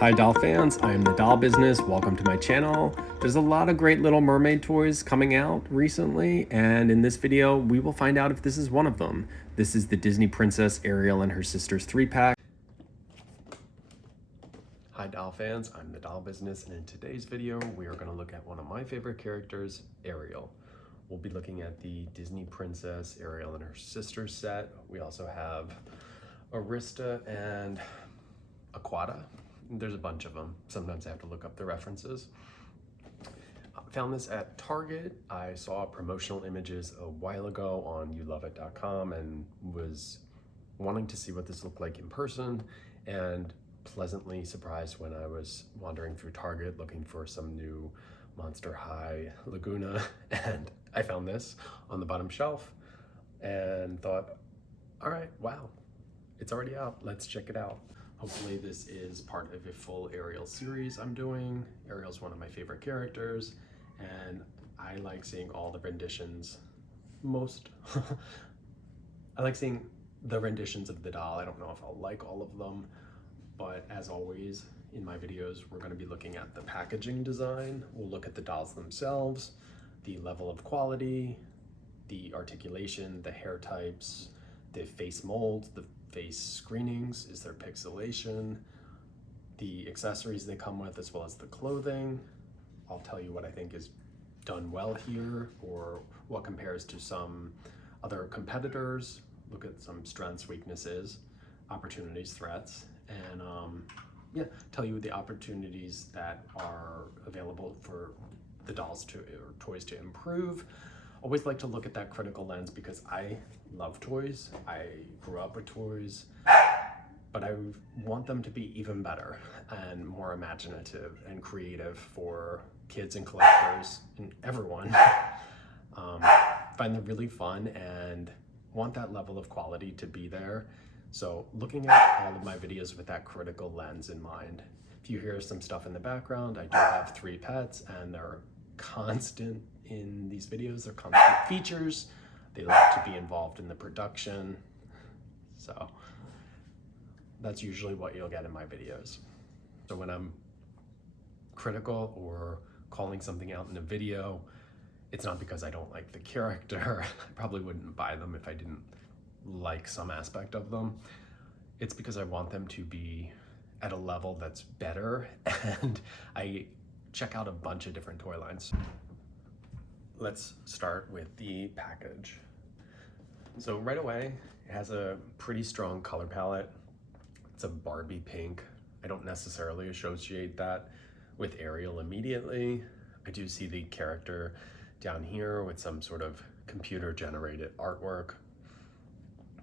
Hi doll fans, I am the Doll Business. Welcome to my channel. There's a lot of great Little Mermaid toys coming out recently, and in this video we will find out if this is one of them. This is the Disney Princess Ariel and her sisters 3-pack. Hi doll fans, I'm the Doll Business, and in today's video we are going to look at one of my favorite characters, Ariel. We'll be looking at the Disney Princess Ariel and her sisters set. We also have Arista and Aquata. There's a bunch of them. Sometimes I have to look up the references. Found this at Target. I saw promotional images a while ago on youloveit.com and was wanting to see what this looked like in person, and pleasantly surprised when I was wandering through Target looking for some new Monster High Laguna, and I found this on the bottom shelf and thought, all right, wow, it's already out. Let's check it out. Hopefully this is part of a full Ariel series I'm doing. Ariel's one of my favorite characters, and I like seeing all the renditions. I like seeing the renditions of the doll. I don't know if I'll like all of them, but as always in my videos, we're going to be looking at the packaging design. We'll look at the dolls themselves, the level of quality, the articulation, the hair types, the face molds, the face screenings, is there pixelation, the accessories they come with, as well as the clothing. I'll tell you what I think is done well here, or what compares to some other competitors, look at some strengths, weaknesses, opportunities, threats, and tell you the opportunities that are available for the dolls or toys to improve. Always like to look at that critical lens because I love toys. I grew up with toys, but I want them to be even better and more imaginative and creative for kids and collectors and everyone. Find them really fun and want that level of quality to be there. So looking at all of my videos with that critical lens in mind. If you hear some stuff in the background, I do have 3 pets, and they're constant in these videos. They're constant features. They like to be involved in the production. So that's usually what you'll get in my videos. So when I'm critical or calling something out in a video, it's not because I don't like the character. I probably wouldn't buy them if I didn't like some aspect of them. It's because I want them to be at a level that's better, and I check out a bunch of different toy lines. Let's start with the package. So right away, it has a pretty strong color palette. It's a Barbie pink. I don't necessarily associate that with Ariel immediately. I do see the character down here with some sort of computer generated artwork.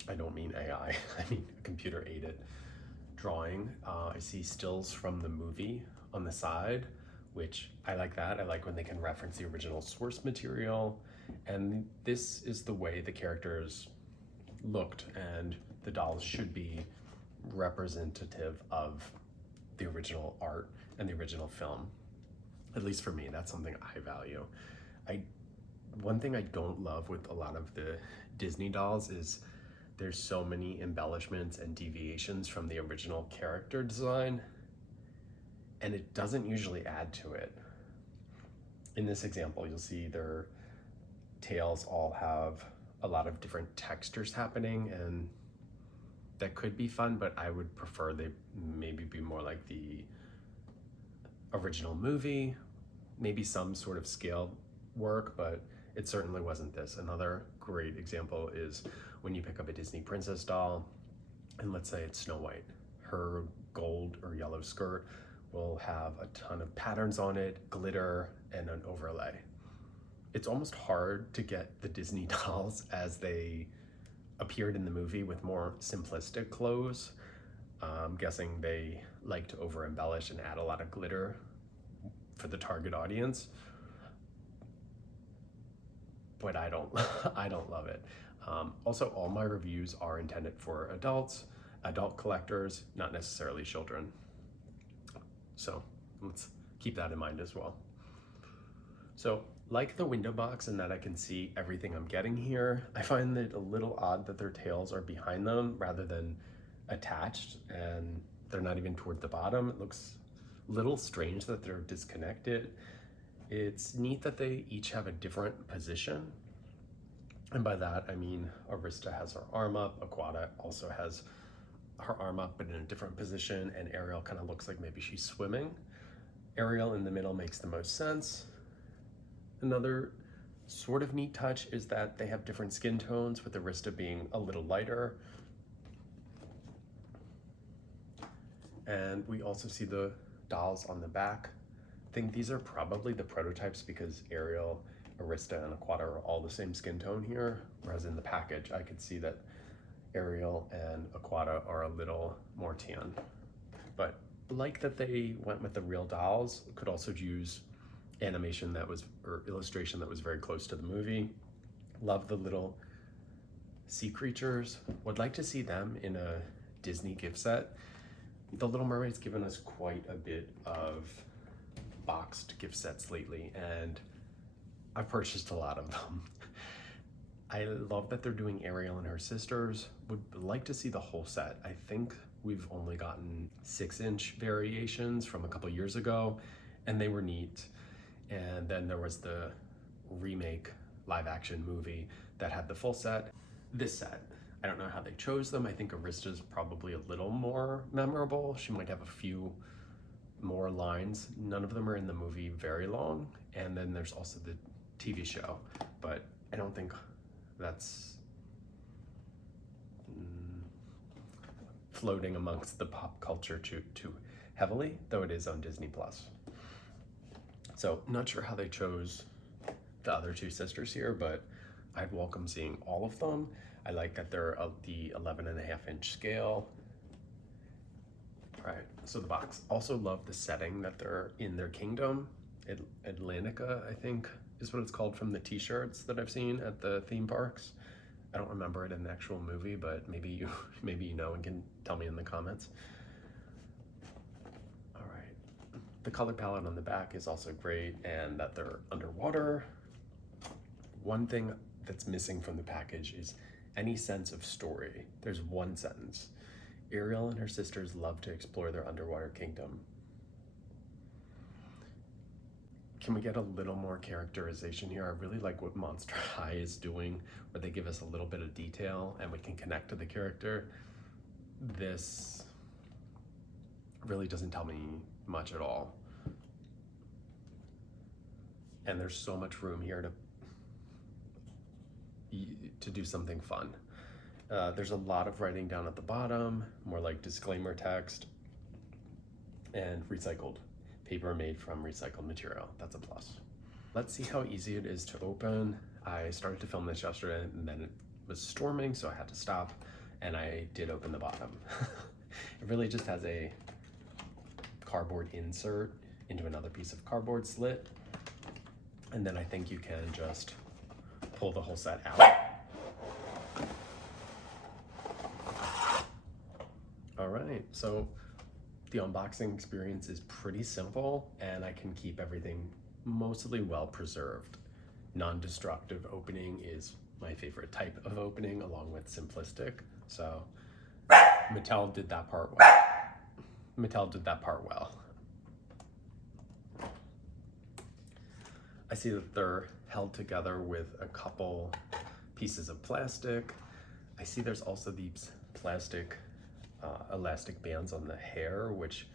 I don't mean AI, I mean computer aided drawing. I see stills from the movie on the side, which I like that. I like when they can reference the original source material. And this is the way the characters looked, and the dolls should be representative of the original art and the original film. At least for me, that's something I value. One thing I don't love with a lot of the Disney dolls is there's so many embellishments and deviations from the original character design, and it doesn't usually add to it. In this example, you'll see their tails all have a lot of different textures happening, and that could be fun, but I would prefer they maybe be more like the original movie, maybe some sort of scale work, but it certainly wasn't this. Another great example is when you pick up a Disney princess doll, and let's say it's Snow White. Her gold or yellow skirt will have a ton of patterns on it, glitter, and an overlay. It's almost hard to get the Disney dolls as they appeared in the movie with more simplistic clothes. I'm guessing they like to over embellish and add a lot of glitter for the target audience, but I don't love it. Also, all my reviews are intended for adults, adult collectors, not necessarily children. So let's keep that in mind as well. So like the window box in that I can see everything I'm getting here, I find it a little odd that their tails are behind them rather than attached, and They're not even toward the bottom. It looks a little strange that they're disconnected. It's neat that they each have a different position. And by that, I mean Arista has her arm up, Aquata also has her arm up but in a different position, and Ariel kind of looks like maybe she's swimming. Ariel in the middle makes the most sense. Another sort of neat touch is that they have different skin tones, with Arista being a little lighter. And we also see the dolls on the back. I think these are probably the prototypes because Ariel, Arista, and Aquata are all the same skin tone here, whereas in the package I could see that Ariel and Aquata are a little more tan. But like that they went with the real dolls, could also use animation that was, or illustration that was very close to the movie. Love the little sea creatures. Would like to see them in a Disney gift set. The Little Mermaid's given us quite a bit of boxed gift sets lately, and I've purchased a lot of them. I love that they're doing Ariel and her sisters. Would like to see the whole set. I think we've only gotten 6-inch variations from a couple years ago, and they were neat. And then there was the remake live action movie that had the full set. This set, I don't know how they chose them. I think Arista's probably a little more memorable. She might have a few more lines. None of them are in the movie very long. And then there's also the TV show, but I don't think that's floating amongst the pop culture too heavily, though it is on Disney Plus. So not sure how they chose the other two sisters here, but I'd welcome seeing all of them. I like that they're of the 11.5-inch scale. All right, so the box. Also love the setting that they're in their kingdom. Atlantica, I think, is what it's called from the t-shirts that I've seen at the theme parks. I don't remember it in the actual movie, but maybe you know and can tell me in the comments. All right, the color palette on the back is also great, and that they're underwater. One thing that's missing from the package is any sense of story. There's one sentence. Ariel and her sisters love to explore their underwater kingdom. Can we get a little more characterization here? I really like what Monster High is doing, where they give us a little bit of detail and we can connect to the character. This really doesn't tell me much at all. And there's so much room here to do something fun. There's a lot of writing down at the bottom, more like disclaimer text, and recycled paper made from recycled material. That's a plus. Let's see how easy it is to open. I started to film this yesterday and then it was storming, so I had to stop, and I did open the bottom. It really just has a cardboard insert into another piece of cardboard slit, and then I think you can just pull the whole set out. All right, so the unboxing experience is pretty simple, and I can keep everything mostly well preserved. Non-destructive opening is my favorite type of opening, along with simplistic. So Mattel did that part well. I see that they're held together with a couple pieces of plastic. I see there's also these plastic elastic bands on the hair, which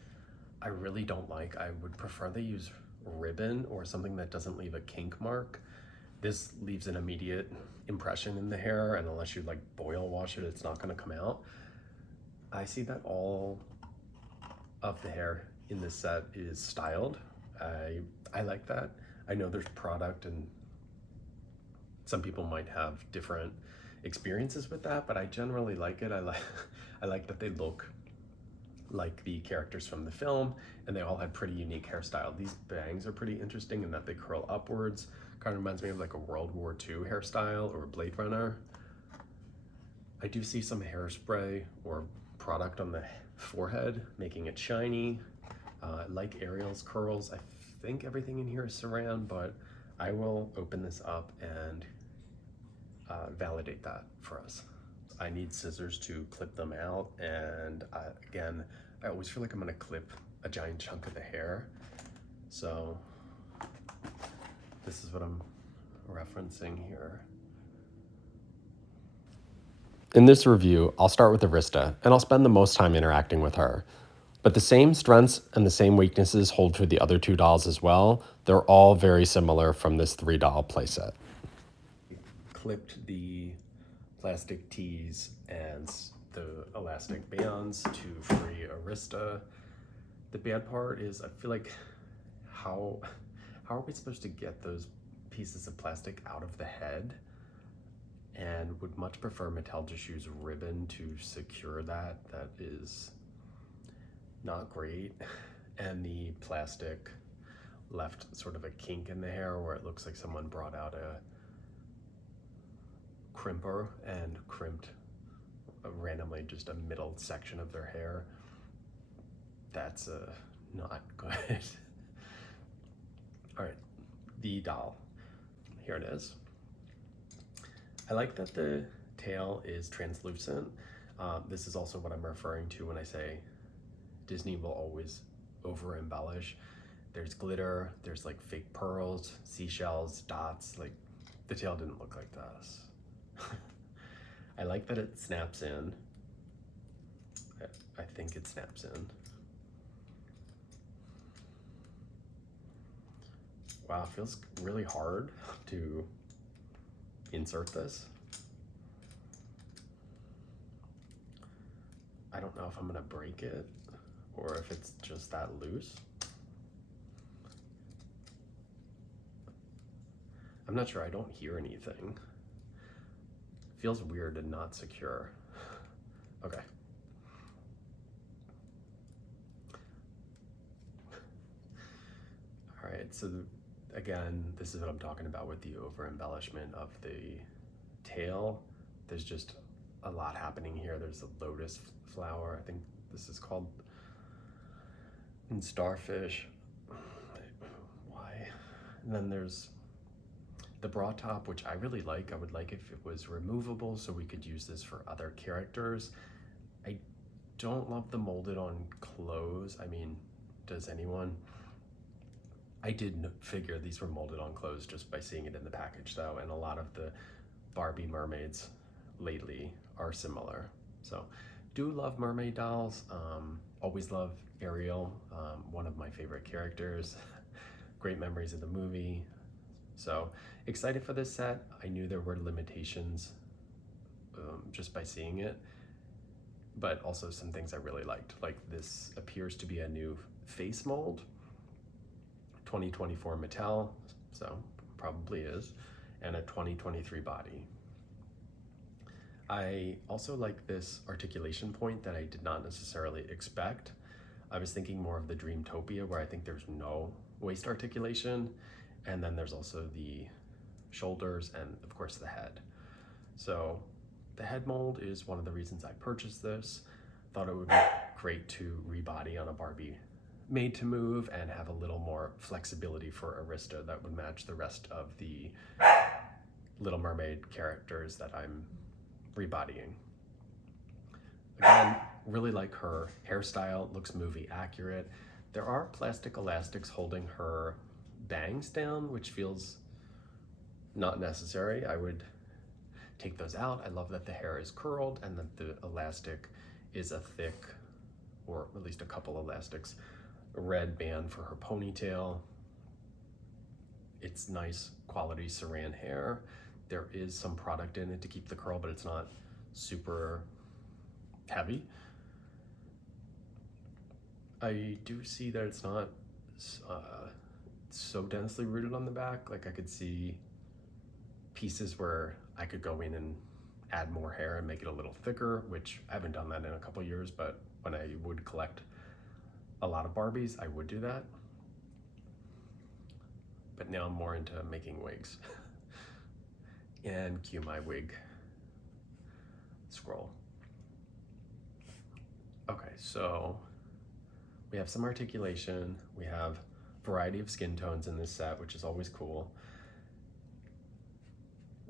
I really don't like. I would prefer they use ribbon or something that doesn't leave a kink mark. This leaves an immediate impression in the hair, and unless you like boil wash it, it's not going to come out. I see that all of the hair in this set is styled. I like that. I know there's product and some people might have different experiences with that, but I generally like it. I like that they look like the characters from the film, and they all had pretty unique hairstyle. These bangs are pretty interesting in that they curl upwards. Kind of reminds me of like a World War II hairstyle or Blade Runner. I do see some hairspray or product on the forehead, making it shiny. Like Ariel's curls, I think everything in here is saran, but I will open this up and validate that for us. I need scissors to clip them out, and again, I always feel like I'm gonna clip a giant chunk of the hair. So this is what I'm referencing here. In this review, I'll start with Arista, and I'll spend the most time interacting with her. But the same strengths and the same weaknesses hold for the other two dolls as well. They're all very similar from this 3-doll playset. Clipped the plastic tees and the elastic bands to free Arista. The bad part is I feel like how are we supposed to get those pieces of plastic out of the head? And would much prefer Mattel just use ribbon to secure that. That is not great. And the plastic left sort of a kink in the hair where it looks like someone brought out a crimper and crimped randomly just a middle section of their hair. That's not good. All right, the doll. Here it is. I like that the tail is translucent. This is also what I'm referring to when I say Disney will always over embellish. There's glitter, there's like fake pearls, seashells, dots. Like the tail didn't look like this. I like that it snaps in. I think it snaps in. Wow, it feels really hard to insert this. I don't know if I'm gonna break it or if it's just that loose. I'm not sure, I don't hear anything. Feels weird and not secure. Okay. All right, so again, this is what I'm talking about with the over embellishment of the tail. There's just a lot happening here. There's a lotus flower, I think this is called, and starfish. Why? And then there's the bra top, which I really like. I would like if it was removable so we could use this for other characters. I don't love the molded on clothes. I mean, does anyone? I did figure these were molded on clothes just by seeing it in the package though, and a lot of the Barbie mermaids lately are similar. So do love mermaid dolls. Always love Ariel, one of my favorite characters. Great memories of the movie. So excited for this set. I knew there were limitations just by seeing it, but also some things I really liked. Like this appears to be a new face mold, 2024 Mattel, so probably is, and a 2023 body. I also like this articulation point that I did not necessarily expect. I was thinking more of the Dreamtopia where I think there's no waist articulation, and then there's also the shoulders and of course the head. So the head mold is one of the reasons I purchased this. Thought it would be great to rebody on a Barbie Made to move and have a little more flexibility for Arista that would match the rest of the Little Mermaid characters that I'm rebodying. Again, really like her hairstyle, looks movie accurate. There are plastic elastics holding her bangs down, which feels not necessary. I would take those out. I love that the hair is curled and that the elastic is a thick, or at least a couple elastics, a red band for her ponytail. It's nice quality saran hair. There is some product in it to keep the curl, but it's not super heavy. I do see that it's not so densely rooted on the back. Like I could see pieces where I could go in and add more hair and make it a little thicker, which I haven't done that in a couple years, but when I would collect a lot of Barbies, I would do that. But now I'm more into making wigs. And cue my wig scroll. Okay, so we have some articulation. We have variety of skin tones in this set, which is always cool.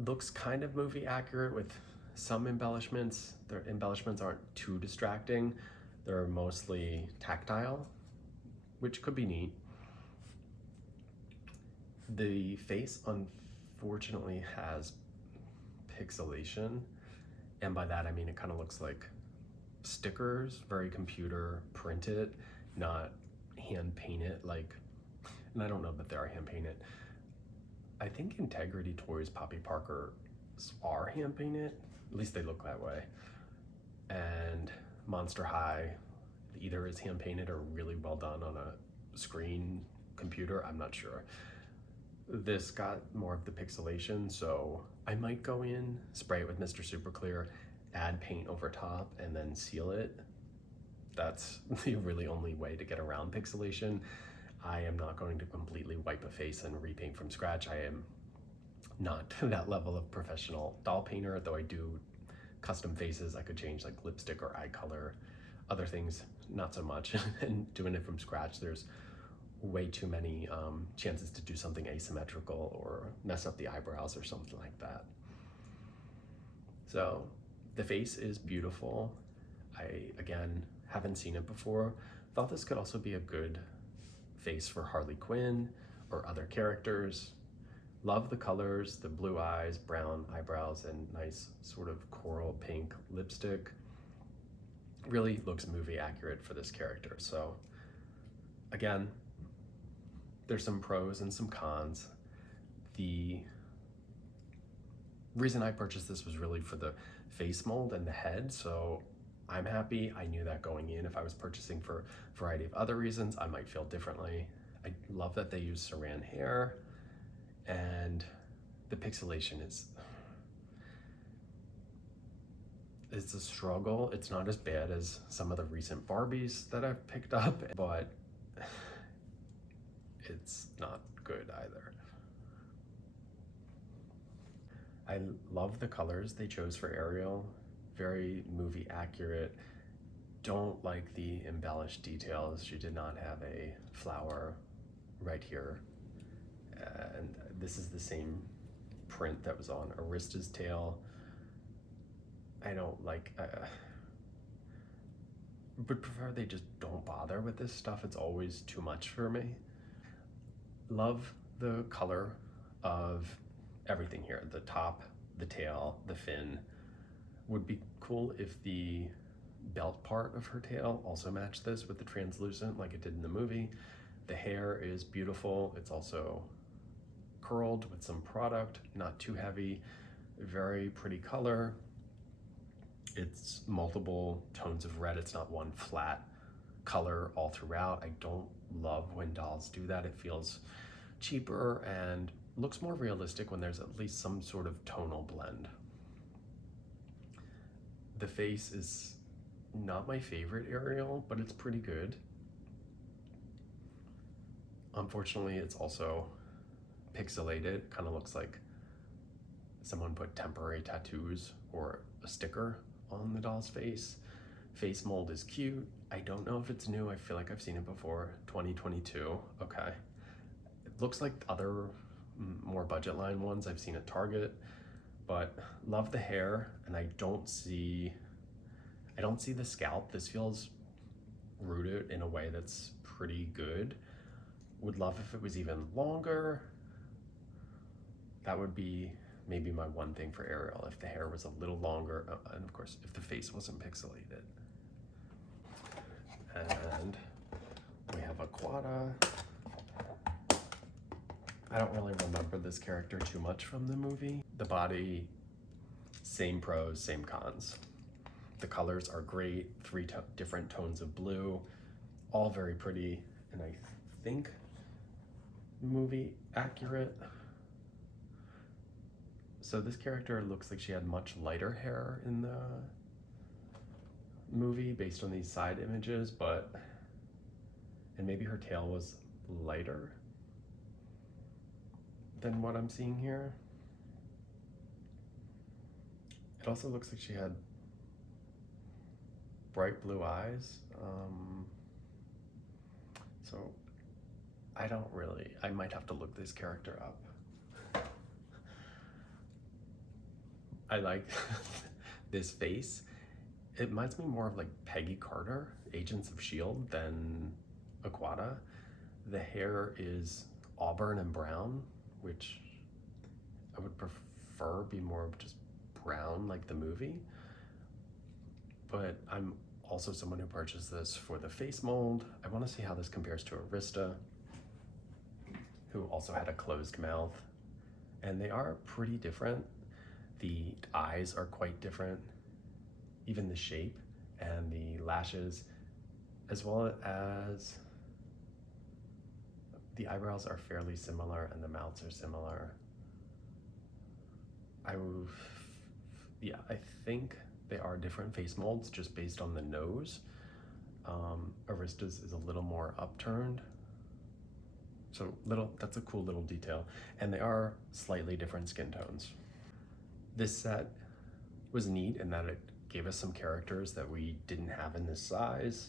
Looks kind of movie accurate with some embellishments. Their embellishments aren't too distracting. They're mostly tactile, which could be neat. The face unfortunately has pixelation, and by that I mean it kind of looks like stickers, very computer printed, not hand painted, like, and I don't know that they are hand painted. I think Integrity Toys Poppy Parker are hand painted, at least they look that way. And Monster High either is hand painted or really well done on a screen computer, I'm not sure. This got more of the pixelation, so I might go in, spray it with Mr. Super Clear, add paint over top, and then seal it. That's the really only way to get around pixelation. I am not going to completely wipe a face and repaint from scratch. I am not that level of professional doll painter, though I do custom faces. I could change like lipstick or eye color, other things, not so much. And doing it from scratch, there's way too many chances to do something asymmetrical or mess up the eyebrows or something like that. So the face is beautiful. I, again, haven't seen it before. Thought this could also be a good face for Harley Quinn or other characters. Love the colors, the blue eyes, brown eyebrows, and nice sort of coral pink lipstick. Really looks movie accurate for this character. So again, there's some pros and some cons. The reason I purchased this was really for the face mold and the head, so I'm happy. I knew that going in. If I was purchasing for a variety of other reasons, I might feel differently. I love that they use saran hair, and the pixelation is, it's a struggle. It's not as bad as some of the recent Barbies that I've picked up, but it's not good either. I love the colors they chose for Ariel. Very movie accurate. Don't like the embellished details. She did not have a flower right here. And this is the same print that was on Arista's tail. I don't like, would prefer they just don't bother with this stuff. It's always too much for me. Love the color of everything here. The top, the tail, the fin. Would be cool if the belt part of her tail also matched this with the translucent like it did in the movie. The hair is beautiful. It's also curled with some product, not too heavy. Very pretty color. It's multiple tones of red. It's not one flat color all throughout. I don't love when dolls do that. It feels cheaper and looks more realistic when there's at least some sort of tonal blend. The face is not my favorite Ariel, but it's pretty good. Unfortunately, it's also pixelated. Kind of looks like someone put temporary tattoos or a sticker on the doll's face. Face mold is cute. I don't know if it's new. I feel like I've seen it before. 2022. Okay. It looks like other more budget line ones I've seen at Target, but love the hair, and I don't see the scalp. This feels rooted in a way that's pretty good. Would love if it was even longer. That would be maybe my one thing for Ariel, if the hair was a little longer, and of course, if the face wasn't pixelated. And we have Aquata. I don't really remember this character too much from the movie. The body, same pros, same cons. The colors are great, three different tones of blue, all very pretty, and I think movie accurate. So this character looks like she had much lighter hair in the movie based on these side images, and maybe her tail was lighter than what I'm seeing here. It also looks like she had bright blue eyes. So I might have to look this character up. I like this face. It reminds me more of like Peggy Carter, Agents of S.H.I.E.L.D. than Aquata. The hair is auburn and brown, which I would prefer be more of just brown like the movie. But I'm also someone who purchased this for the face mold. I want to see how this compares to Arista, who also had a closed mouth. And they are pretty different. The eyes are quite different, even the shape and the lashes, as well as the eyebrows are fairly similar and the mouths are similar. I think they are different face molds just based on the nose. Arista's is a little more upturned. So that's a cool little detail. And they are slightly different skin tones. This set was neat in that it gave us some characters that we didn't have in this size.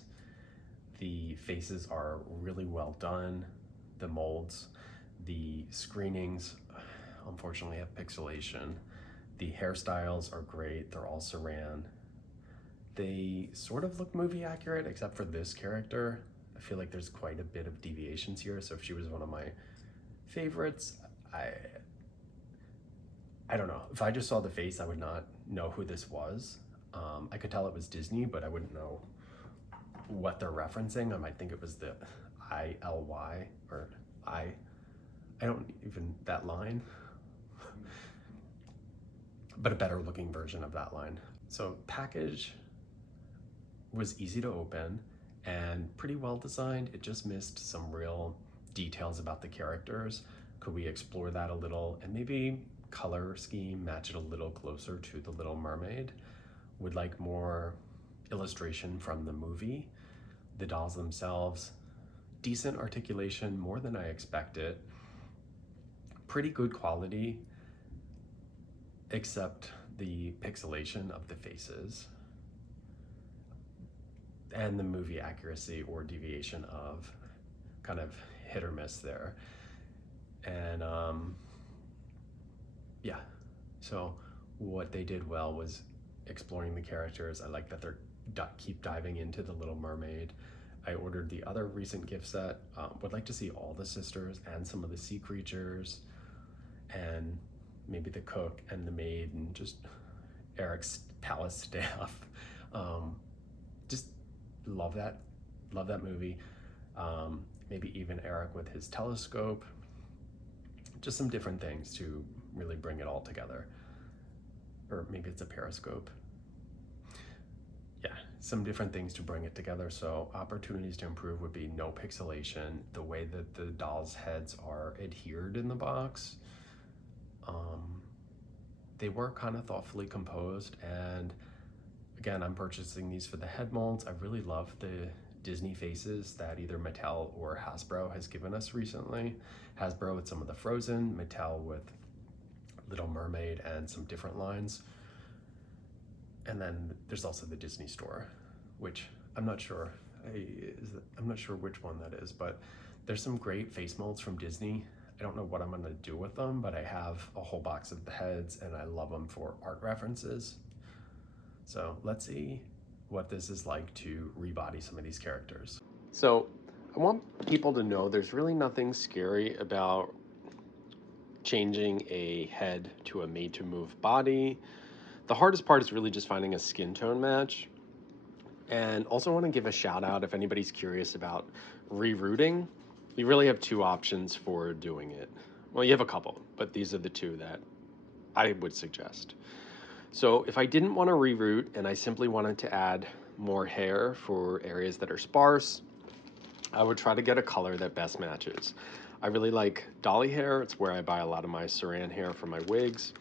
The faces are really well done. The molds, the screenings, unfortunately have pixelation. The hairstyles are great. They're all saran. They sort of look movie accurate, except for this character. I feel like there's quite a bit of deviations here. So if she was one of my favorites, I don't know. If I just saw the face, I would not know who this was. I could tell it was Disney, but I wouldn't know what they're referencing. I might think it was the ILY or I don't even, that line, but a better looking version of that line. So package was easy to open and pretty well designed. It just missed some real details about the characters. Could we explore that a little and maybe color scheme match it a little closer to the Little Mermaid? Would like more illustration from the movie. The dolls themselves, decent articulation, more than I expected. Pretty good quality, except the pixelation of the faces and the movie accuracy or deviation of kind of hit or miss there. And yeah, so what they did well was exploring the characters. I like that they're keep diving into the Little Mermaid. I ordered the other recent gift set. Would like to see all the sisters and some of the sea creatures and maybe the cook and the maid and just Eric's palace staff. Just love that movie. Maybe even Eric with his telescope. Just some different things to really bring it all together. Or maybe it's a periscope. Yeah, some different things to bring it together. So opportunities to improve would be no pixelation, the way that the dolls' heads are adhered in the box. They were kind of thoughtfully composed, and again, I'm purchasing these for the head molds. I really love the Disney faces that either Mattel or Hasbro has given us recently. Hasbro with some of the Frozen, Mattel with Little Mermaid and some different lines. And then there's also the Disney store, which I'm not sure which one that is, but there's some great face molds from Disney. I don't know what I'm gonna do with them, but I have a whole box of the heads and I love them for art references. So let's see what this is like to rebody some of these characters. So I want people to know there's really nothing scary about changing a head to a made to move body. The hardest part is really just finding a skin tone match. And also want to give a shout out if anybody's curious about rerooting. You really have two options for doing it. Well, you have a couple, but these are the two that I would suggest. So if I didn't want to reroot and I simply wanted to add more hair for areas that are sparse, I would try to get a color that best matches. I really like dolly hair. It's where I buy a lot of my saran hair for my wigs.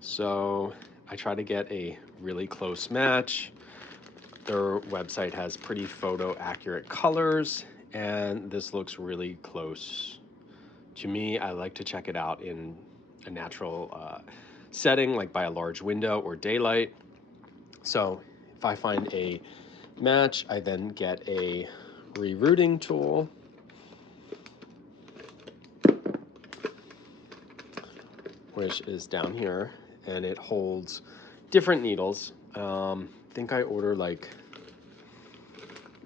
So I try to get a really close match. Their website has pretty photo accurate colors, and this looks really close to me. I like to check it out in a natural setting, like by a large window or daylight. So if I find a match, I then get a rerooting tool. Which is down here, and it holds different needles. think I order like,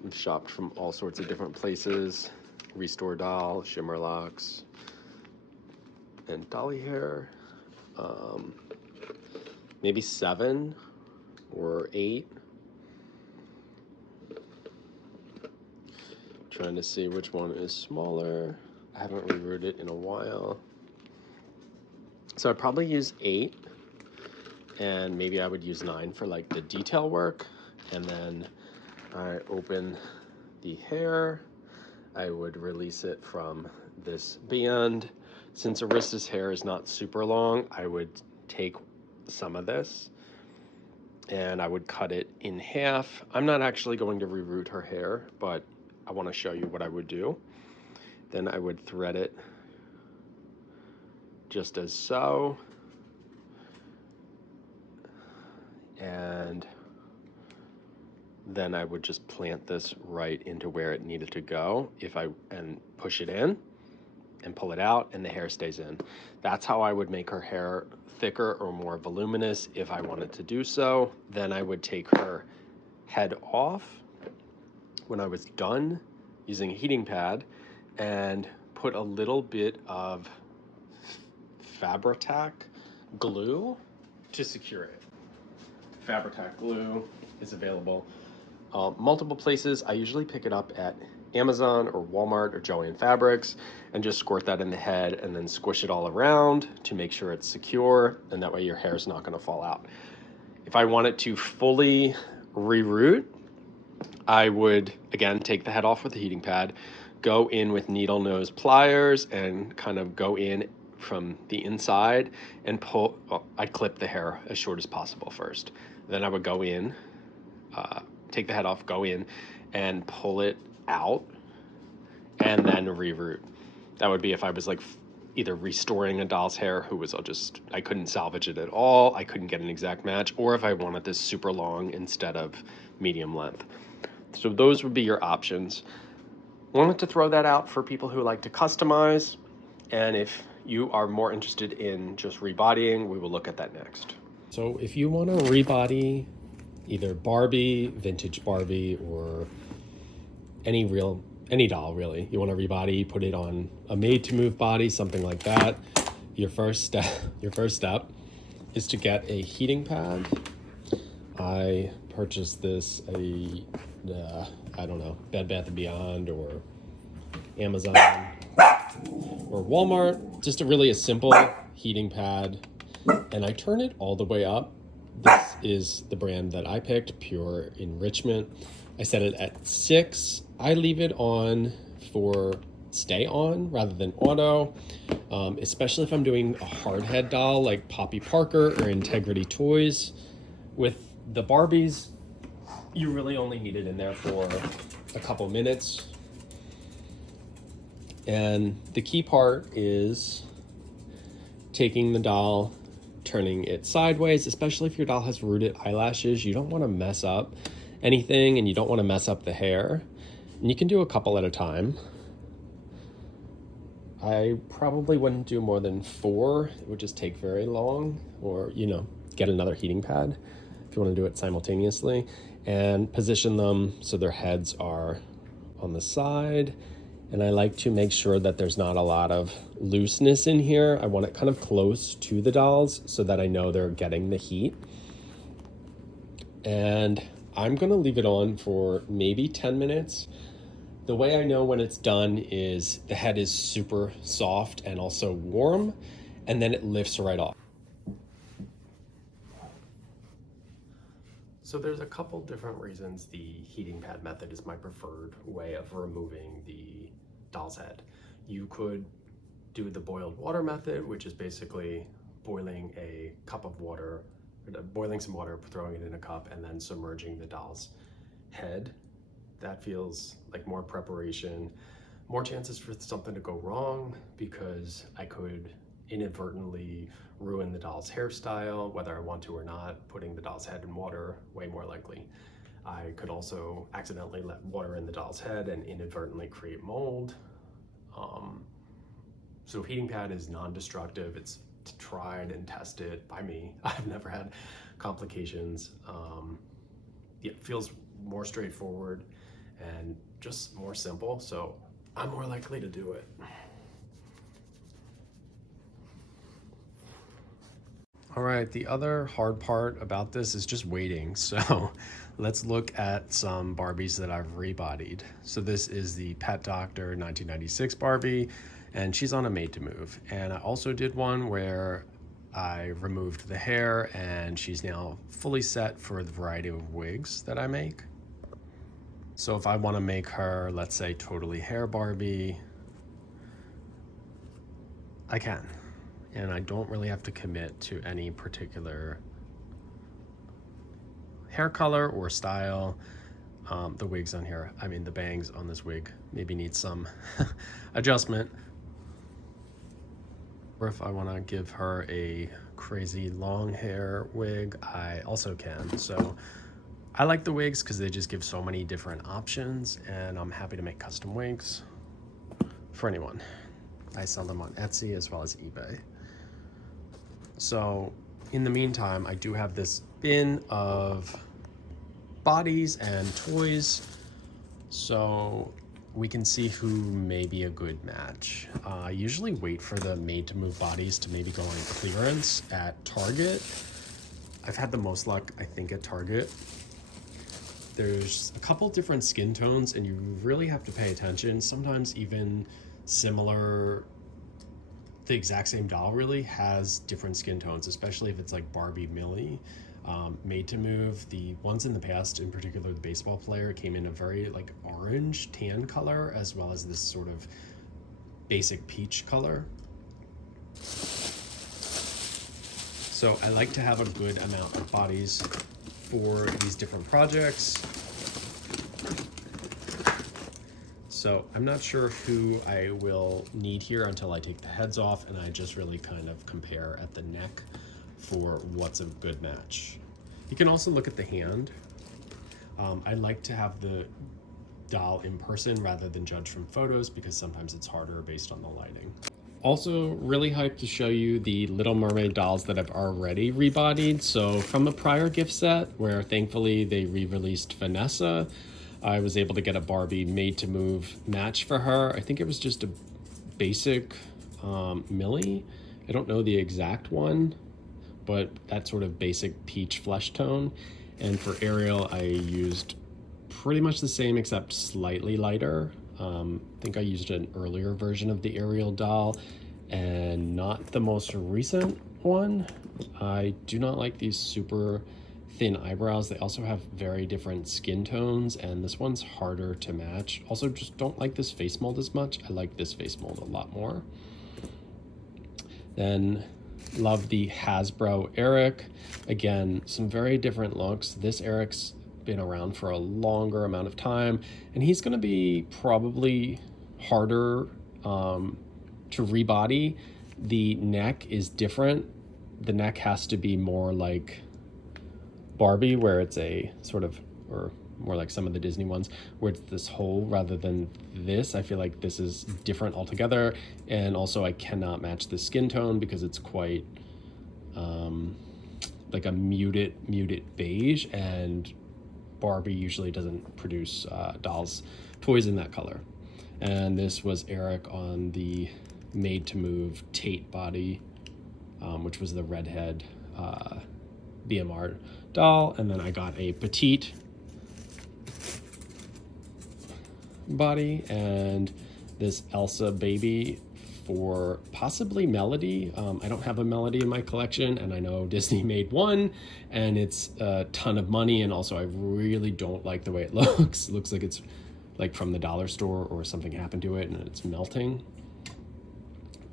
I've shopped from all sorts of different places. Restore Doll, Shimmer Locks, and Dolly Hair. Maybe 7 or 8. Trying to see which one is smaller. I haven't rerooted in a while. So I'd probably use 8, and maybe I would use 9 for like the detail work. And then I open the hair. I would release it from this band. Since Arista's hair is not super long, I would take some of this and I would cut it in half. I'm not actually going to reroot her hair, but I want to show you what I would do. Then I would thread it just as so. And then I would just plant this right into where it needed to go and push it in and pull it out, and the hair stays in. That's how I would make her hair thicker or more voluminous if I wanted to do so. Then I would take her head off when I was done using a heating pad and put a little bit of Fabri-Tac glue to secure it. Fabri-Tac glue is available multiple places. I usually pick it up at Amazon or Walmart or Joann Fabrics and just squirt that in the head and then squish it all around to make sure it's secure, and that way your hair is not going to fall out. If I wanted to fully reroot, I would again take the head off with the heating pad, go in with needle nose pliers and kind of go in from the inside and pull. Well, I'd clip the hair as short as possible first. Then I would go in, take the head off, go in and pull it out and then reroot. That would be if I was like either restoring a doll's hair who was I couldn't salvage it at all, I couldn't get an exact match, or if I wanted this super long instead of medium length. So those would be your options. Wanted to throw that out for people who like to customize, and if you are more interested in just rebodying, we will look at that next. So if you want to rebody either Barbie, vintage Barbie, or any doll really, you want to rebody, put it on a made to move body, something like that, your first step is to get a heating pad. I purchased this I don't know, Bed Bath & Beyond or Amazon or Walmart. Just a simple heating pad, and I turn it all the way up. This is the brand that I picked, Pure Enrichment. I set it at 6. I leave it on for stay on rather than auto, especially if I'm doing a hard head doll like Poppy Parker or Integrity Toys. With the Barbies, you really only need it in there for a couple minutes. And the key part is taking the doll, turning it sideways, especially if your doll has rooted eyelashes. You don't want to mess up anything and you don't want to mess up the hair. And you can do a couple at a time. I probably wouldn't do more than 4. It would just take very long, or, get another heating pad if you want to do it simultaneously, and position them so their heads are on the side. And I like to make sure that there's not a lot of looseness in here. I want it kind of close to the dolls so that I know they're getting the heat. And I'm gonna leave it on for maybe 10 minutes. The way I know when it's done is the head is super soft and also warm, and then it lifts right off. So there's a couple different reasons the heating pad method is my preferred way of removing the doll's head. You could do the boiled water method, which is basically boiling a cup of water, boiling some water, throwing it in a cup, and then submerging the doll's head. That feels like more preparation, more chances for something to go wrong, because I could inadvertently ruin the doll's hairstyle, whether I want to or not. Putting the doll's head in water, way more likely. I could also accidentally let water in the doll's head and inadvertently create mold. So heating pad is non-destructive. It's tried and tested by me. I've never had complications. it feels more straightforward and just more simple, so I'm more likely to do it. All right, the other hard part about this is just waiting. So let's look at some Barbies that I've rebodied. So this is the Pet Doctor 1996 Barbie, and she's on a Made to Move. And I also did one where I removed the hair, and she's now fully set for the variety of wigs that I make. So if I want to make her, let's say, totally hair Barbie, I can. And I don't really have to commit to any particular hair color or style. The wigs on here, I mean the bangs on this wig maybe need some adjustment. Or if I want to give her a crazy long hair wig, I also can. So I like the wigs because they just give so many different options, and I'm happy to make custom wigs for anyone. I sell them on Etsy as well as eBay. So in the meantime, I do have this bin of bodies and toys, so we can see who may be a good match. I usually wait for the Made to Move bodies to maybe go on clearance at Target. I've had the most luck, I think, at Target. There's a couple different skin tones, and you really have to pay attention. Sometimes even similar, the exact same doll really has different skin tones, especially if it's like Barbie Made to Move. The ones in the past, in particular the baseball player, came in a very like orange tan color, as well as this sort of basic peach color. So I like to have a good amount of bodies for these different projects. So I'm not sure who I will need here until I take the heads off, and I just really kind of compare at the neck for what's a good match. You can also look at the hand. I like to have the doll in person rather than judge from photos, because sometimes it's harder based on the lighting. Also really hyped to show you the Little Mermaid dolls that I've already rebodied. So from a prior gift set where thankfully they re-released Vanessa, I was able to get a Barbie Made to Move match for her. I think it was just a basic Millie. I don't know the exact one, but that sort of basic peach flesh tone. And for Ariel, I used pretty much the same except slightly lighter. I think I used an earlier version of the Ariel doll and not the most recent one. I do not like these super thin eyebrows. They also have very different skin tones, and this one's harder to match. Also, just don't like this face mold as much. I like this face mold a lot more. Then love the Hasbro Eric. Again, some very different looks. This Eric's been around for a longer amount of time, and he's going to be probably harder to rebody. The neck is different. The neck has to be more like Barbie, where it's a sort of, or more like some of the Disney ones, where it's this hole rather than this. I feel like this is different altogether, and also I cannot match the skin tone because it's quite like a muted beige, and Barbie usually doesn't produce toys in that color. And this was Eric on the Made to Move Tate body, which was the redhead BMR doll. And then I got a petite body and this Elsa baby for possibly Melody. I don't have a Melody in my collection, and I know Disney made one, and it's a ton of money, and also I really don't like the way it looks. It looks like it's like from the dollar store or something happened to it and it's melting.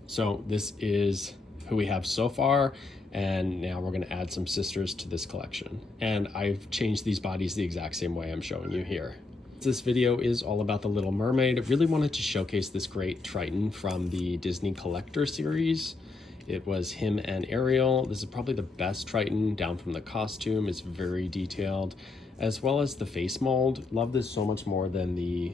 So this is who we have so far, and now we're going to add some sisters to this collection. And I've changed these bodies the exact same way I'm showing you here. This video is all about the Little Mermaid. I really wanted to showcase this great Triton from the Disney Collector series. It was him and Ariel. This is probably the best Triton, down from the costume. It's very detailed, as well as the face mold. Love this so much more than the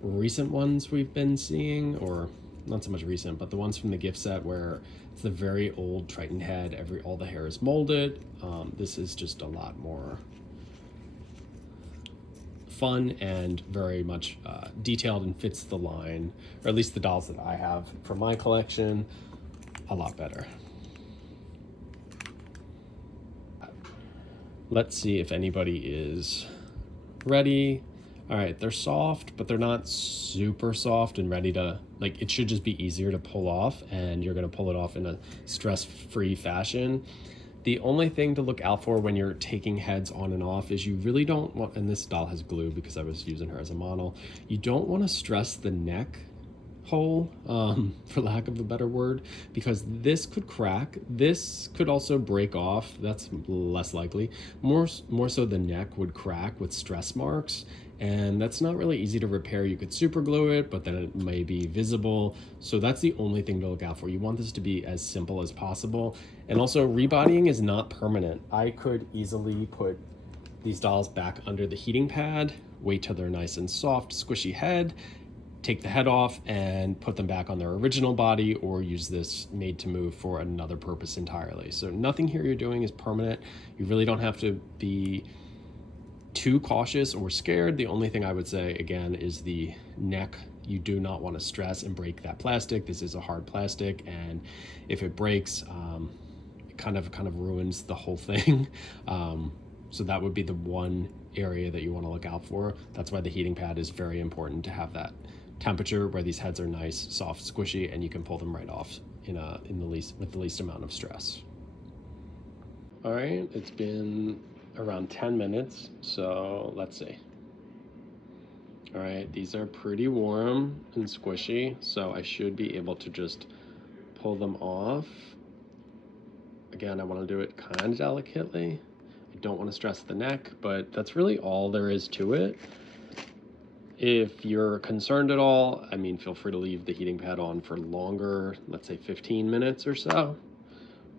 recent ones we've been seeing, or not so much recent, but the ones from the gift set where it's the very old Triton head, all the hair is molded. This is just a lot more fun and very much detailed and fits the line, or at least the dolls that I have for my collection, a lot better. Let's see if anybody is ready. All right, they're soft, but they're not super soft and ready to, like, it should just be easier to pull off, and you're gonna pull it off in a stress-free fashion. The only thing to look out for when you're taking heads on and off is you really don't want, and this doll has glue because I was using her as a model, you don't want to stress the neck hole, for lack of a better word, because this could crack. This could also break off. That's less likely. More so the neck would crack with stress marks, and that's not really easy to repair. You could super glue it, but then it may be visible. So that's the only thing to look out for. You want this to be as simple as possible. And also, rebodying is not permanent. I could easily put these dolls back under the heating pad, wait till they're nice and soft, squishy head, take the head off and put them back on their original body, or use this made to move for another purpose entirely. So nothing here you're doing is permanent. You really don't have to be too cautious or scared. The only thing I would say again is the neck. You do not want to stress and break that plastic. This is a hard plastic, and if it breaks, it kind of ruins the whole thing. So that would be the one area that you want to look out for. That's why the heating pad is very important, to have that temperature where these heads are nice, soft, squishy, and you can pull them right off with the least amount of stress. All right, it's been around 10 minutes, so let's see. All right, these are pretty warm and squishy, so I should be able to just pull them off. Again, I want to do it kind of delicately. I don't want to stress the neck, but that's really all there is to it. If you're concerned at all, I mean, feel free to leave the heating pad on for longer, let's say 15 minutes or so.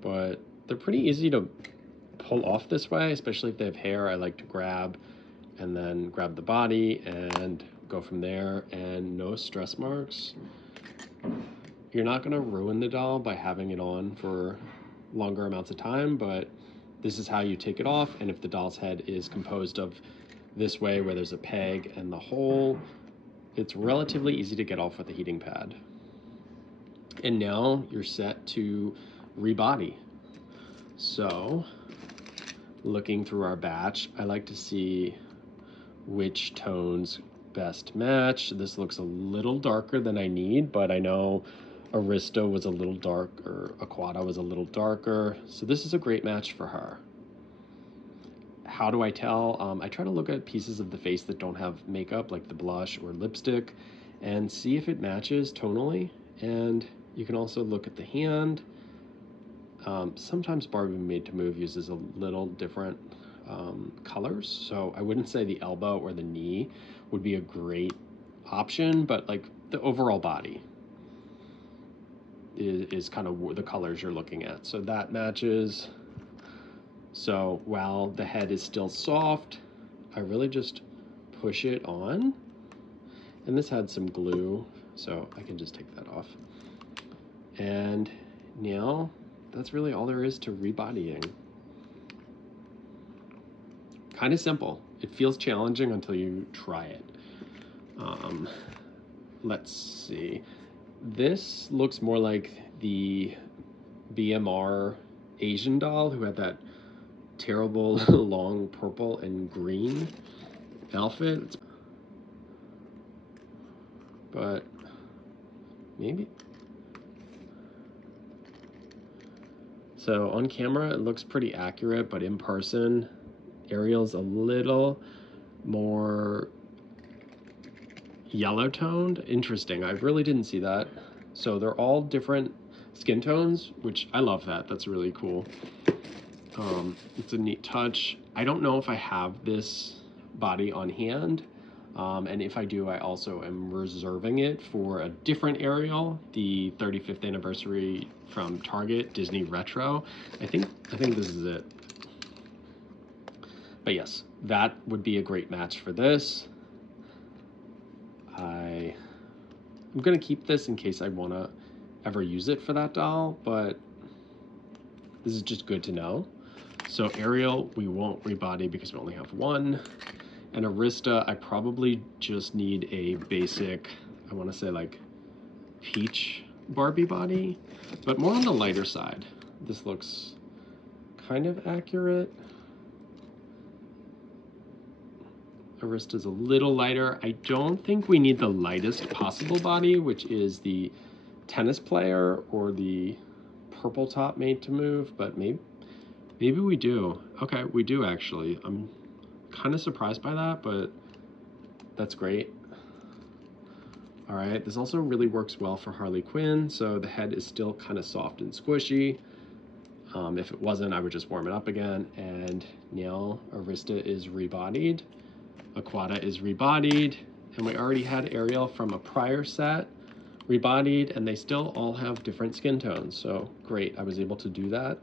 But they're pretty easy to pull off this way, especially if they have hair. I like to grab and then grab the body and go from there, and no stress marks. You're not going to ruin the doll by having it on for longer amounts of time, but this is how you take it off. And if the doll's head is composed of this way, where there's a peg and the hole, it's relatively easy to get off with a heating pad. And now you're set to rebody. So looking through our batch, I like to see which tones best match. This looks a little darker than I need, but I know Arista was a little dark, or Aquata was a little darker, so this is a great match for her. How do I tell? I try to look at pieces of the face that don't have makeup, like the blush or lipstick, and see if it matches tonally. And you can also look at the hand. Sometimes Barbie Made to Move uses a little different colors, so I wouldn't say the elbow or the knee would be a great option, but like the overall body is kind of the colors you're looking at. So that matches. So while the head is still soft, I really just push it on. And this had some glue, so I can just take that off. And now that's really all there is to rebodying. Kind of simple. It feels challenging until you try it. Let's see. This looks more like the BMR Asian doll who had that terrible long purple and green outfit. But maybe. So on camera, it looks pretty accurate, but in person, Ariel's a little more yellow toned. Interesting. I really didn't see that. So they're all different skin tones, which I love that. That's really cool. It's a neat touch. I don't know if I have this body on hand. And if I do, I also am reserving it for a different Ariel, the 35th anniversary from Target, Disney Retro. I think this is it. But yes, that would be a great match for this. I'm gonna keep this in case I wanna ever use it for that doll, but this is just good to know. So Ariel, we won't rebody because we only have one. And Arista, I probably just need a basic, I want to say like peach Barbie body, but more on the lighter side. This looks kind of accurate. Arista's a little lighter. I don't think we need the lightest possible body, which is the tennis player or the purple top made to move, but maybe we do. Okay, we do actually. I'm kind of surprised by that, but that's great. All right, this also really works well for Harley Quinn, so the head is still kind of soft and squishy. If it wasn't, I would just warm it up again. And now Arista is rebodied. Aquata is rebodied, and we already had Ariel from a prior set rebodied, and they still all have different skin tones, so great, I was able to do that.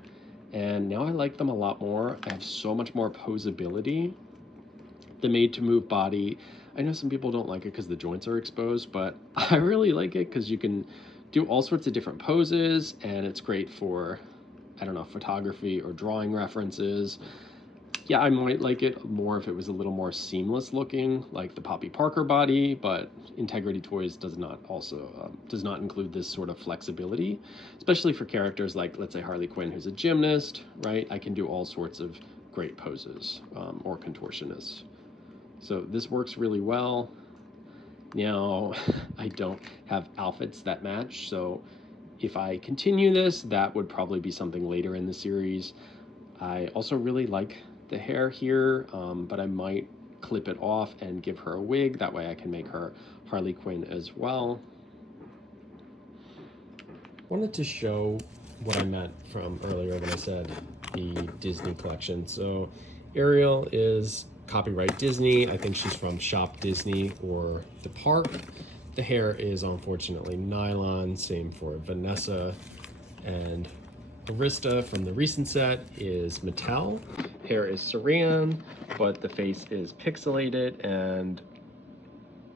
And now I like them a lot more. I have so much more posability. The made to move body, I know some people don't like it because the joints are exposed, but I really like it because you can do all sorts of different poses, and it's great for, I don't know, photography or drawing references. Yeah, I might like it more if it was a little more seamless looking, like the Poppy Parker body, but Integrity Toys does not include this sort of flexibility, especially for characters like, let's say, Harley Quinn, who's a gymnast, right? I can do all sorts of great poses, or contortionists. So this works really well. Now, I don't have outfits that match, so if I continue this, that would probably be something later in the series. I also really like the hair here, but I might clip it off and give her a wig. That way I can make her Harley Quinn as well. Wanted to show what I meant from earlier when I said the Disney collection. So Ariel is copyright Disney. I think she's from Shop Disney or the park. The hair is unfortunately nylon, same for Vanessa. And Arista from the recent set is Mattel. Hair is Saran, but the face is pixelated, and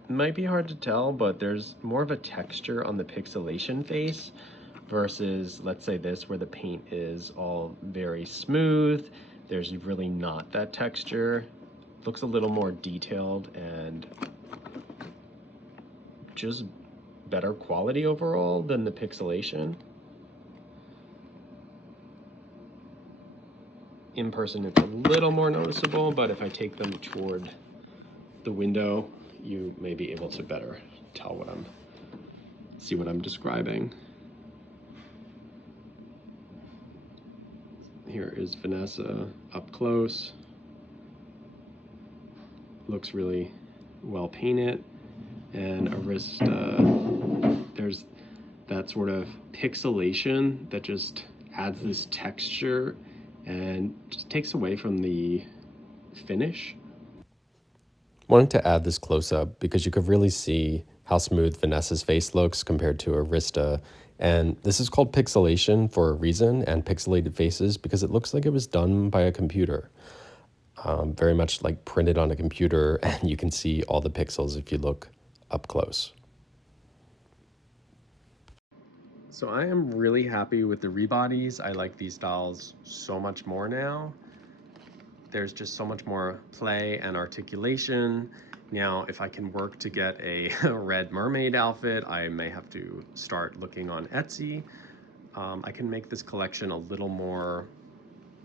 it might be hard to tell, but there's more of a texture on the pixelation face versus, let's say, this, where the paint is all very smooth. There's really not that texture. Looks a little more detailed and just better quality overall than the pixelation. In person, it's a little more noticeable, but if I take them toward the window, you may be able to better tell see what I'm describing. Here is Vanessa up close. Looks really well painted. And Arista, there's that sort of pixelation that just adds this texture and just takes away from the finish. Wanted to add this close-up because you could really see how smooth Vanessa's face looks compared to Arista. And this is called pixelation for a reason, and pixelated faces, because it looks like it was done by a computer. Very much like printed on a computer, and you can see all the pixels if you look up close. So I am really happy with the rebodies. I like these dolls so much more now. There's just so much more play and articulation. Now, if I can work to get a red mermaid outfit, I may have to start looking on Etsy. I can make this collection a little more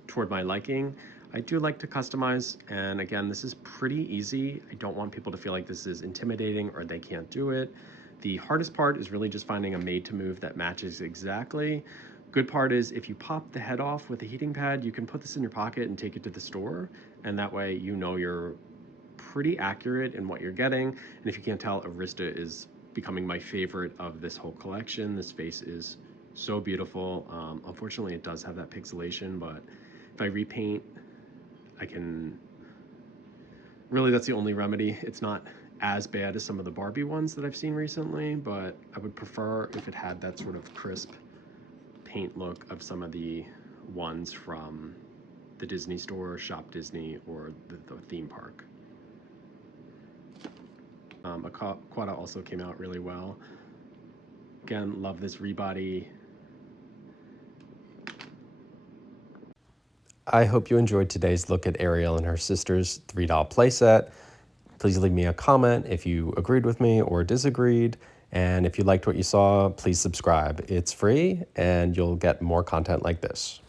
toward my liking. I do like to customize, and again, this is pretty easy. I don't want people to feel like this is intimidating or they can't do it. The hardest part is really just finding a made to move that matches exactly. Good part is if you pop the head off with a heating pad, you can put this in your pocket and take it to the store, and that way you know you're pretty accurate in what you're getting. And if you can't tell, Arista is becoming my favorite of this whole collection. This face is so beautiful. Unfortunately, it does have that pixelation, but if I repaint, I can, really that's the only remedy. It's not as bad as some of the Barbie ones that I've seen recently, but I would prefer if it had that sort of crisp paint look of some of the ones from the Disney store, Shop Disney, or the theme park. Aquata also came out really well. Again, love this rebody. I hope you enjoyed today's look at Ariel and her sister's $3 playset. Please leave me a comment if you agreed with me or disagreed. And if you liked what you saw, please subscribe. It's free and you'll get more content like this.